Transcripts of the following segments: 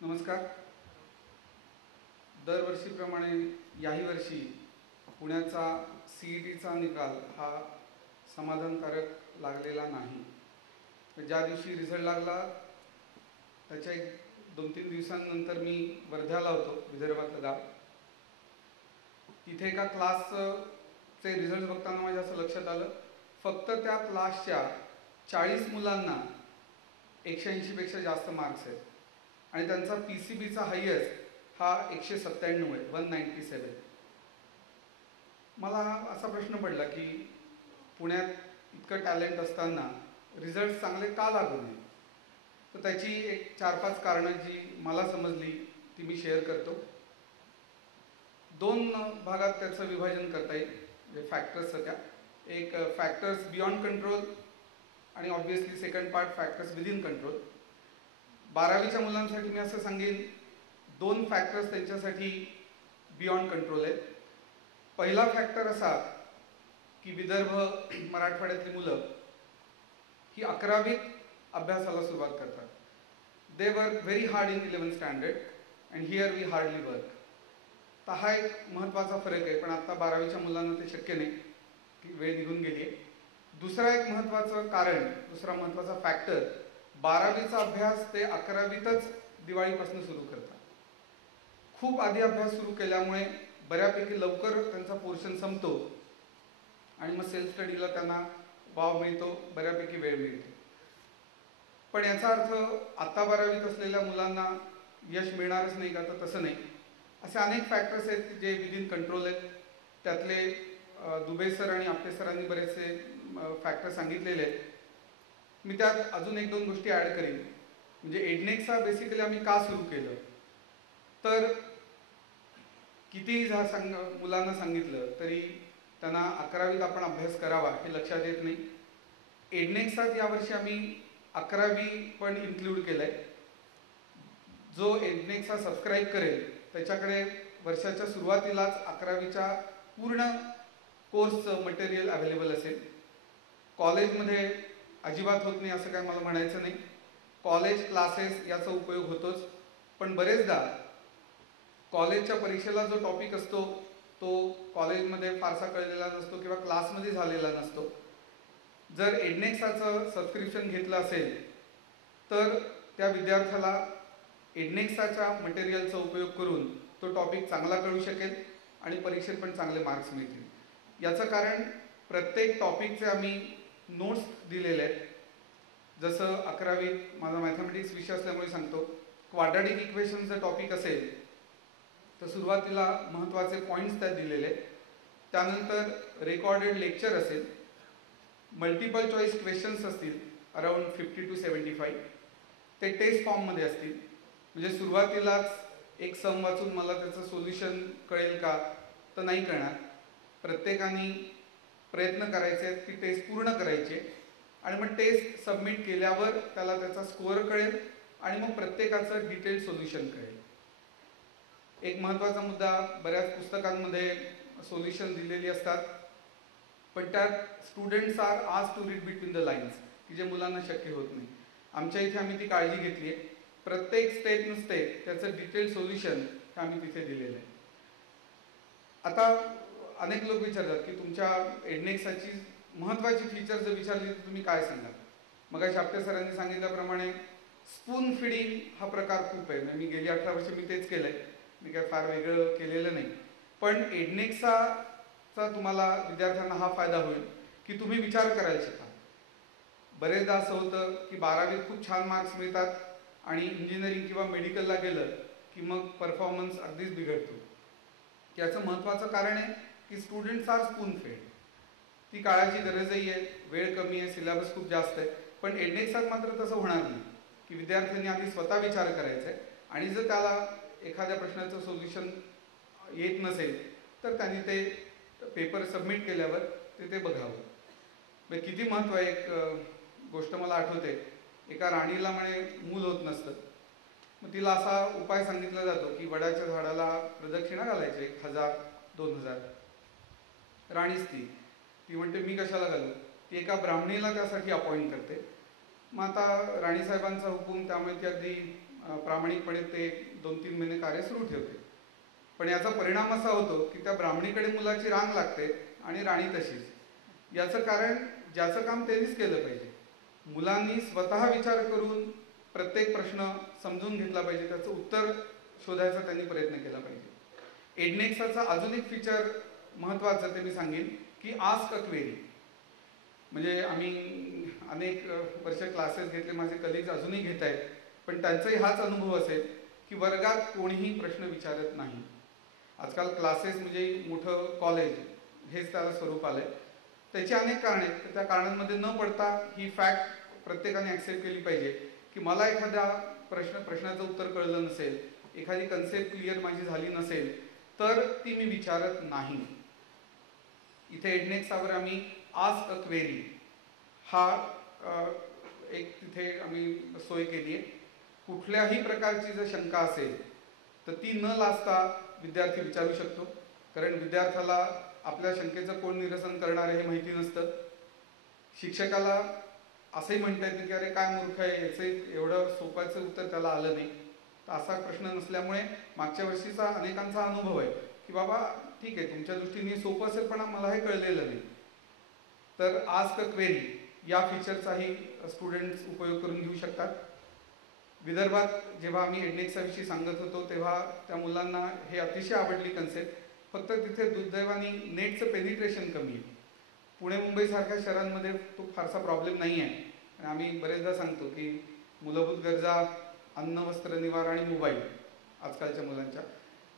नमस्कार. दरवर्षीप्रमाणे याही वर्षी पुण्याचा CETचा निकाल हा समाधानकारक लागलेला नाही. ज्या दिवशी रिझल्ट लागला त्याच्या 2-3 दिवसांनंतर मी वर्ध्याला होतो, विदर्भातलं गाव. तिथे एका क्लासचे रिझल्ट बघताना माझ्या असं लक्षात आलं, फक्त त्या क्लासच्या 40 मुलांना 180पेक्षा जास्त मार्क्स आहेत आणि त्यांचा PCBचा हायेस्ट हा 197 आहे, 197. मला असा प्रश्न पडला की पुण्यात इतकं टॅलेंट असताना रिझल्ट चांगले का लागू नये. तर त्याची एक 4-5 कारणं जी मला समजली ती मी शेअर करतो. 2 भागात त्याचं विभाजन करता येईल, म्हणजे फॅक्टर्सचं. त्या एक फॅक्टर्स बियॉन्ड कंट्रोल आणि obviously second part factors within control. 12वीच्या मुलांसाठी मी असं सांगेन 2 फॅक्टर्स त्यांच्यासाठी बियॉन्ड कंट्रोल आहेत. पहिला फॅक्टर असा की विदर्भ मराठवाड्यातली मुलं ही 11वीत अभ्यासाला सुरुवात करतात. They work very hard in 11th standard and here we hardly work. तर हा एक महत्त्वाचा फरक आहे, पण आता 12वीच्या मुलांना ते शक्य नाही, की वेळ निघून गेली आहे. दुसरा एक महत्त्वाचं कारण, दुसरा महत्त्वाचा फॅक्टर, 12वीचा अभ्यास ते 11वीतच दिवाळीपासून सुरू करतात. खूप आधी अभ्यास सुरू केल्यामुळे बऱ्यापैकी लवकर त्यांचा पोर्शन संपतो आणि मग सेल्फ स्टडीला त्यांना वाव मिळतो, बऱ्यापैकी वेळ मिळतो. पण याचा अर्थ आता 12वीत असलेल्या मुलांना यश मिळणारच नाही का, तर तसं नाही. असे अनेक फॅक्टर्स आहेत जे विदिन कंट्रोल आहेत. त्यातले दुबे सर आणि आपटे सरांनी बरेचसे फॅक्टर सांगितलेले आहेत. मी त्यात अजून 1-2 गोष्टी ॲड करीन. म्हणजे एडनेक्सा बेसिकली आम्ही का सुरू केलं, तर कितीही मुलांना सांगितलं तरी त्यांना 11वीत आपण अभ्यास करावा हे लक्षात येत नाही. एडनेक्सात यावर्षी आम्ही 11वी पण इन्क्लूड केलं आहे. जो एडनेक्सा सबस्क्राईब करेल त्याच्याकडे वर्षाच्या सुरुवातीलाच 11वीच्या पूर्ण कोर्सचं मटेरियल अवेलेबल असेल. कॉलेजमध्ये अजिबात होत नाही असं काय मला म्हणायचं नाही. कॉलेज क्लासेस याचा उपयोग होतोच, पण बरेचदा कॉलेजच्या परीक्षेला जो टॉपिक असतो तो कॉलेजमध्ये फारसा कळलेला नसतो किंवा क्लासमध्ये झालेला नसतो. जर एडनेक्साचं सबस्क्रिप्शन घेतलं असेल तर त्या विद्यार्थ्याला एडनेक्साच्या मटेरियलचा उपयोग करून तो टॉपिक चांगला कळू शकेल आणि परीक्षेत पण चांगले मार्क्स मिळतील. याचं कारण प्रत्येक टॉपिकचे आम्ही नोट्स दिलेले आहेत. जसं 11वीत माझा मॅथमॅटिक्स विषय असल्यामुळे सांगतो, क्वाड्रॅटिक इक्वेशनचं टॉपिक असेल तर सुरुवातीला महत्त्वाचे पॉईंट्स त्यात दिलेले आहेत. त्यानंतर रेकॉर्डेड लेक्चर असेल, मल्टिपल चॉईस क्वेश्चन्स असतील अराउंड 50 to 75. ते टेस्ट फॉर्ममध्ये असतील. म्हणजे सुरुवातीलाच एक सम वाचून मला त्याचं सोल्युशन कळेल का, तर नाही कळणार. प्रत्येकाने प्रयत्न करायचे आहेत, ती टेस्ट पूर्ण करायची आणि मग टेस्ट सबमिट केल्यावर त्याला त्याचा स्कोअर कळेल आणि मग प्रत्येकाचं डिटेल सोल्युशन कळेल. एक महत्त्वाचा मुद्दा, बऱ्याच पुस्तकांमध्ये सोल्युशन दिलेली असतात, पण त्यात students are asked to read between the lines, की जे मुलांना शक्य होत नाही. आमच्या इथे आम्ही ती काळजी घेतली आहे. प्रत्येक स्टेप न स्टेप त्याचं डिटेल सोल्युशन हे आम्ही तिथे दिलेलं आहे. आता अनेक लोक विचारतात की तुमच्या एडनेक्साची महत्त्वाची फीचर जर विचारली तर तुम्ही काय सांगाल. मगाशी आपटे सरांनी सांगितल्याप्रमाणे स्पून फिडिंग हा प्रकार खूप आहे. मी गेली 18 वर्ष मी तेच केलं आहे, मी काय फार वेगळं केलेलं नाही. पण एडनेक्साचा तुम्हाला विद्यार्थ्यांना हा फायदा होईल की तुम्ही विचार करायला शिका. बरेचदा असं होतं की 12वीत खूप छान मार्क्स मिळतात आणि इंजिनिअरिंग किंवा मेडिकलला गेलं की मग परफॉर्मन्स अगदीच बिघडतो. याचं महत्त्वाचं कारण आहे की स्टुडंट्स आर स्पून फेड. ती काळाची गरजही आहे, वेळ कमी आहे, सिलेबस खूप जास्त आहे. पण एडनेक्सात मात्र तसं होणार नाही, की विद्यार्थ्यांनी आधी स्वतः विचार करायचा आहे आणि जर त्याला एखाद्या प्रश्नाचं सोल्युशन येत नसेल तर त्यांनी ते पेपर सबमिट केल्यावर ते बघावं. म्हणजे किती महत्त्व आहे. एक गोष्ट मला आठवते, एका राणीला म्हणे मूल होत नसतं. मग तिला असा उपाय सांगितला जातो की वडाच्या झाडाला प्रदक्षिणा घालायचे 1000-2000. राणीच ती म्हणते मी कशाला घालू. ती एका ब्राह्मणीला त्यासाठी अपॉइंट करते मग आता राणीसाहेबांचा हुकूम, त्यामुळे ती अगदी प्रामाणिकपणे ते 2-3 महिने कार्य सुरू ठेवते. पण याचा परिणाम असा होतो की त्या ब्राह्मणीकडे मुलाची रांग लागते आणि राणी तशीच. याचं कारण ज्याचं काम त्यांनीच केलं पाहिजे. मुलांनी स्वतः विचार करून प्रत्येक प्रश्न समजून घेतला पाहिजे, त्याचं उत्तर शोधायचा त्यांनी प्रयत्न केला पाहिजे. एडनेक्साचा अजून एक फीचर महत्त्वाचं ते मी सांगेन की आस्क अ क्वेरी. म्हणजे आम्ही अनेक वर्ष क्लासेस घेतले, माझे कलिग्स अजूनही घेत आहेत, पण त्यांचाही हाच अनुभव असेल की वर्गात कोणीही प्रश्न विचारत नाही. आजकाल क्लासेस म्हणजे मोठं कॉलेज हेच त्याला स्वरूप आलं आहे. त्याची अनेक कारणे आहेत. त्या कारणांमध्ये न पडता ही फॅक्ट प्रत्येकाने ॲक्सेप्ट केली पाहिजे की मला एखाद्या प्रश्नाचं उत्तर कळलं नसेल, एखादी कन्सेप्ट क्लिअर माझी झाली नसेल तर ती मी विचारत नाही. इथे एडनेक्सावर आम्ही आस्क अ क्वेरी हा एक तिथे आम्ही सोय केली आहे. कुठल्याही प्रकारची जर शंका असेल तर ती न लाजता विद्यार्थी विचारू शकतो, कारण विद्यार्थ्याला आपल्या शंकेचं कोण निरसन करणार आहे हे माहिती नसतं. शिक्षकाला असंही म्हणता येतं की अरे काय मूर्ख आहे, याचं एवढं सोपाचं उत्तर त्याला आलं नाही. तर असा प्रश्न नसल्यामुळे मागच्या वर्षीचा अनेकांचा अनुभव आहे की बाबा ठीक आहे, तुमच्या दृष्टीने सोपं असेल पण मला हे कळलेलं नाही. तर आस्क अ क्वेरी या फीचरचाही स्टुडंट्स उपयोग करून घेऊ शकतात. विदर्भात जेव्हा आम्ही एडनेक्साविषयी सांगत होतो तेव्हा त्या मुलांना हे अतिशय आवडली कन्सेप्ट. फक्त तिथे दुर्दैवाने नेटचं पेनिट्रेशन कमी आहे. पुणे मुंबईसारख्या शहरांमध्ये तो फारसा प्रॉब्लेम नाही आहे. आम्ही बरेचदा सांगतो की मूलभूत गरजा अन्न, वस्त्र, निवारा आणि मोबाईल आजकालच्या मुलांच्या,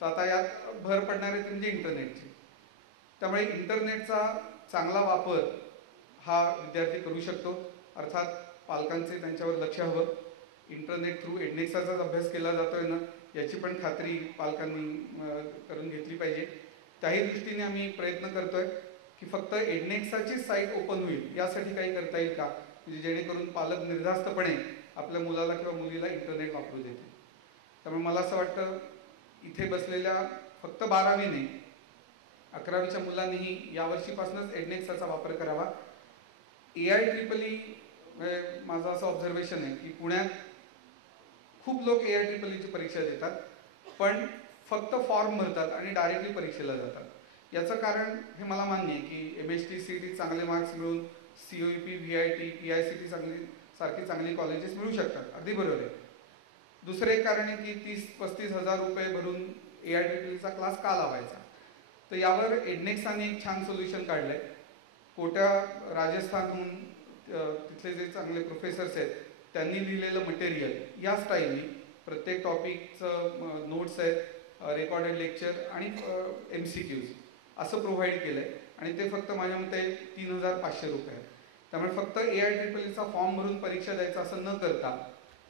तर आता यात भर पडणार आहे म्हणजे इंटरनेटची. त्यामुळे इंटरनेटचा चांगला वापर हा विद्यार्थी करू शकतो. अर्थात पालकांचे त्यांच्यावर लक्ष हवं. इंटरनेट थ्रू एडनेक्साचाच अभ्यास केला जातोय ना याची पण खात्री पालकांनी करून घेतली पाहिजे. त्याही दृष्टीने आम्ही प्रयत्न करतोय की फक्त एडनेक्साची साईट ओपन होईल यासाठी काही करता येईल का, म्हणजे जेणेकरून पालक निर्धास्तपणे आपल्या मुलाला किंवा मुलीला इंटरनेट वापरू देतील. त्यामुळे मला असं वाटतं इथे बसलेल्या फक्त 12वी नाही 11वीच्या मुलांनीही यावर्षीपासूनच एडनेक्साचा वापर करावा. AIEEE माझं असं ऑब्झर्वेशन आहे की पुण्यात खूप लोक AIEEEची परीक्षा देतात पण फक्त फॉर्म भरतात आणि डायरेक्टली परीक्षेला जातात. याचं कारण हे मला मान्य आहे की MHT CET चांगले मार्क्स मिळून COEP, VIT, PICT सारखी चांगली कॉलेजेस मिळू शकतात, अगदी बरोबर आहे. दुसरं एक कारण आहे की 30-35 हजार रुपये भरून AIEEEचा क्लास का लावायचा. तर यावर एडनेक्साने एक छान सोल्युशन काढलं आहे. कोट्या राजस्थानहून तिथले जे चांगले प्रोफेसर्स आहेत त्यांनी लिहिलेलं मटेरियल या स्टाईलनी प्रत्येक टॉपिकचं नोट्स आहेत, रेकॉर्डेड लेक्चर आणि MCQs असं प्रोव्हाइड केलं आहे आणि ते फक्त माझ्या मते 3,500 रुपये आहेत. त्यामुळे फक्त AIEEEचा फॉर्म भरून परीक्षा द्यायचं असं न करता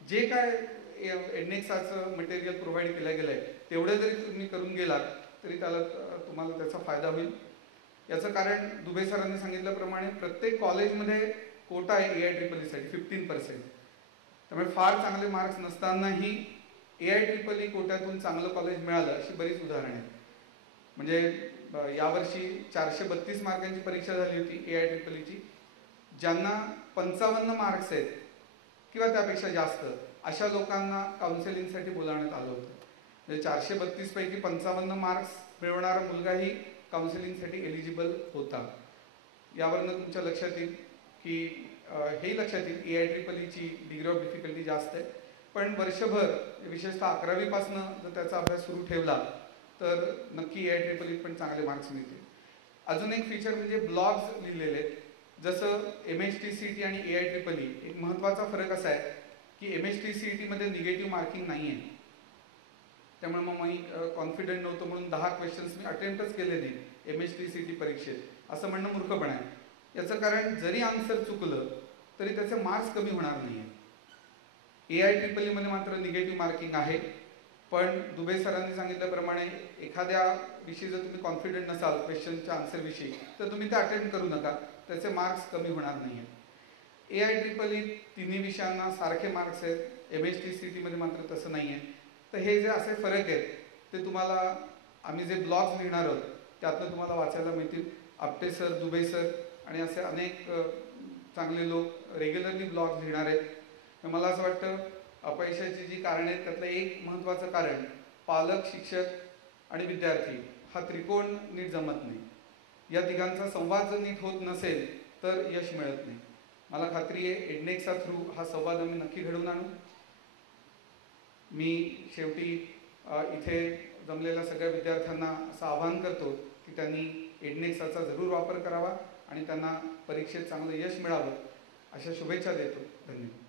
जे काय एडनेक्साचं मटेरियल प्रोव्हाइड केलं गेलं आहे तेवढं जरी तुम्ही करून गेलात तरी तुम्हाला त्याचा फायदा होईल. याचं कारण दुबे सरांनी सांगितल्याप्रमाणे प्रत्येक कॉलेजमध्ये कोटा आहे AIEEसाठी 15%. त्यामुळे फार चांगले मार्क्स नसतानाही AIEEE कोट्यातून चांगलं कॉलेज मिळालं अशी बरीच उदाहरणं आहेत. म्हणजे यावर्षी 432 मार्कांची परीक्षा झाली होती AIEEची. ज्यांना 55 मार्क्स आहेत किंवा त्यापेक्षा जास्त अशा लोकांना काउन्सिलिंगसाठी बोलावण्यात आलं होतं. म्हणजे 432 पैकी 55 मार्क्स मिळवणारा मुलगाही काउन्सिलिंगसाठी एलिजिबल होता. यावरनं तुमच्या लक्षात येईल की हे लक्षात येईल AIEEची डिग्री ऑफ डिफिकल्टी जास्त आहे. पण वर्षभर विशेषतः 11वीपासनं जर त्याचा अभ्यास सुरू ठेवला तर नक्की AIEEत पण चांगले मार्क्स मिळतील. अजून एक फीचर म्हणजे ब्लॉग्स लिहिलेले आहेत. जसं MHT CET आणि AIEEE एक महत्त्वाचा फरक असा आहे की MHT CET मध्ये निगेटिव्ह मार्किंग नाही आहे. त्यामुळे मग मी कॉन्फिडंट नव्हतो म्हणून 10 क्वेश्चन्स मी अटेम्प्टच केले नाही MHT CET परीक्षेत असं म्हणणं मूर्खपण आहे. याचं कारण जरी आन्सर चुकलं तरी त्याचे मार्क्स कमी होणार नाही आहे. AIEEमध्ये मात्र निगेटिव्ह मार्किंग आहे. पण दुबे सरांनी सांगितल्याप्रमाणे एखाद्या विषयी जर तुम्ही कॉन्फिडंट नसाल क्वेश्चनच्या आन्सरविषयी तर तुम्ही ते अटेम्प्ट करू नका, त्याचे मार्क्स कमी होणार नाही आहेत. AIEEE तिन्ही विषयांना सारखे मार्क्स आहेत, MHT CETमध्ये मात्र तसं नाही आहे. तर हे जे असे फरक आहेत ते तुम्हाला आम्ही जे ब्लॉग्स लिहिणार आहोत त्यातनं तुम्हाला वाचायला मिळतील. आपटे सर, दुबे सर आणि असे अनेक चांगले लोक रेग्युलरली ब्लॉग्स लिहिणार आहेत. तर मला असं वाटतं अपयशाची जी कारणं आहेत त्यातलं एक महत्त्वाचं कारण पालक, शिक्षक आणि विद्यार्थी हा त्रिकोण नीट जमत नाही. या तिघांचा संवाद जर नीट होत नसेल तर यश मिळत नाही. मला खात्री आहे एडनेक्सचा थ्रू हा संवाद आम्ही नक्की घडवून आणू. मी शेवटी इथे जमलेल्या सगळ्या विद्यार्थ्यांना असं आवाहन करतो की त्यांनी एडनेक्सचा जरूर वापर करावा आणि त्यांना परीक्षेत चांगलं यश मिळावं अशा शुभेच्छा देतो. धन्यवाद.